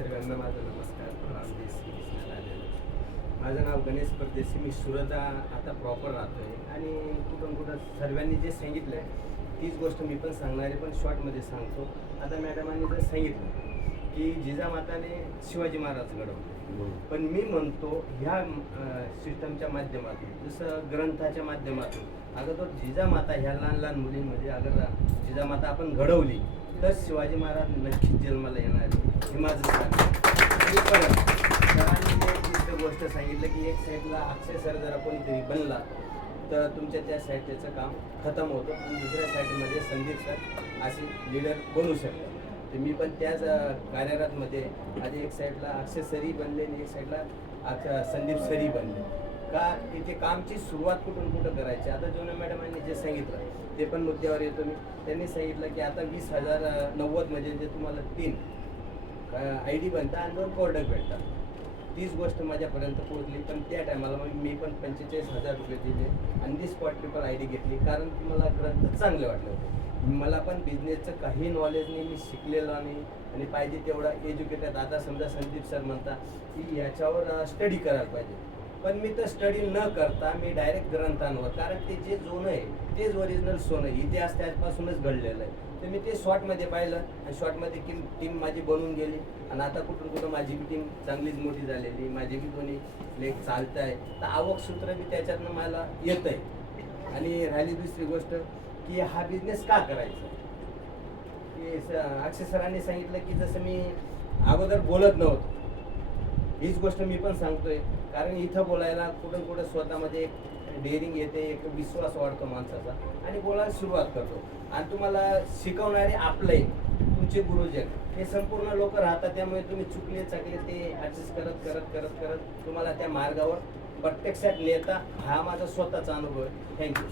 सर्वांना माझा नमस्कार. प्रणाम. जय श्री कृष्ण. माझं नाव गणेश परदेशी. मी सुरत आता प्रॉपर राहतो आहे आणि कुठं सर्वांनी जे सांगितलं आहे तीच गोष्ट मी पण सांगणार आहे, पण शॉर्टमध्ये सांगतो. आता मॅडमांनी जर सांगितलं की जिजामाताने शिवाजी महाराज घडवले, पण मी म्हणतो ह्या सिस्टमच्या माध्यमातून, जसं ग्रंथाच्या माध्यमातून अगोदर जिजामाता ह्या लहान लहान मुलींमध्ये अगर जिजामाता आपण घडवली तर शिवाजी महाराज नक्कीच जन्माला येणार आहे, हे माझं सांगणं. आणि परत सरांनी एक गोष्ट सांगितलं की एक साईडला अक्षय सर जरा कोणीतरी बनला तर तुमच्या त्या साईडचं काम खतम होतं आणि दुसऱ्या साईडमध्ये संदीप सर असे लीडर बनू शकतात. तर मी पण त्याच कार्यरतमध्ये आज एक साईडला अक्षय सरी बनले आणि एक साईडला संदीप सरी बनले. का तिथे कामची सुरुवात कुठून कुठं करायची. आता जोना मॅडमांनी जे सांगितलं ते पण मुद्द्यावर येतो मी. त्यांनी सांगितलं की आता 20,090 म्हणजे जे तुम्हाला 3 ID बनतात आणि 2 प्रोडक्ट भेटतात. तीच गोष्ट माझ्यापर्यंत पोहोचली, पण त्या टायमाला मी पण 45,000 रुपये दिले आणि ती स्पॉट ट्रिपल ID घेतली, कारण की मला ग्रंथ चांगले वाटले होते. मला पण बिझनेसचं काही नॉलेज नाही, मी शिकलेलो नाही आणि पाहिजे तेवढा एज्युकेटेड. आता समजा संदीप सर म्हणतात की याच्यावर स्टडी करायला पाहिजे, पण मी तर स्टडी न करता मी डायरेक्ट ग्रंथांवर, कारण ते जे जोन आहे तेच ओरिजिनल सोनं आहे, इतिहास त्यापासूनच घडलेलं आहे. तर मी ते शॉर्टमध्ये पाहिलं आणि शॉर्टमध्ये टीम माझी बनून गेली आणि आता कुठं माझी बी टीम चांगलीच मोठी झालेली. माझे बी दोन्ही लेख चालत आहे, तर आवक सूत्र बी त्याच्यातनं मला येत आहे. आणि राहिली दुसरी गोष्ट की हा बिझनेस का करायचा, की अक्षय सरांनी सांगितलं की जसं मी अगोदर बोलत नव्हतो, हीच गोष्ट मी पण सांगतोय, कारण इथं बोलायला कुठं स्वतःमध्ये एक डेअरिंग येते, एक विश्वास वाढतो माणसाचा आणि बोलायला सुरुवात करतो. आणि तुम्हाला शिकवणारे आपले तुमचे गुरुजन हे संपूर्ण लोक राहतात, त्यामुळे तुम्ही चुकले चाकले ते ॲडजस्ट करत करत करत करत तुम्हाला त्या मार्गावर प्रत्यक्षात नेता, हा माझा स्वतःचा अनुभव आहे. थँक्यू.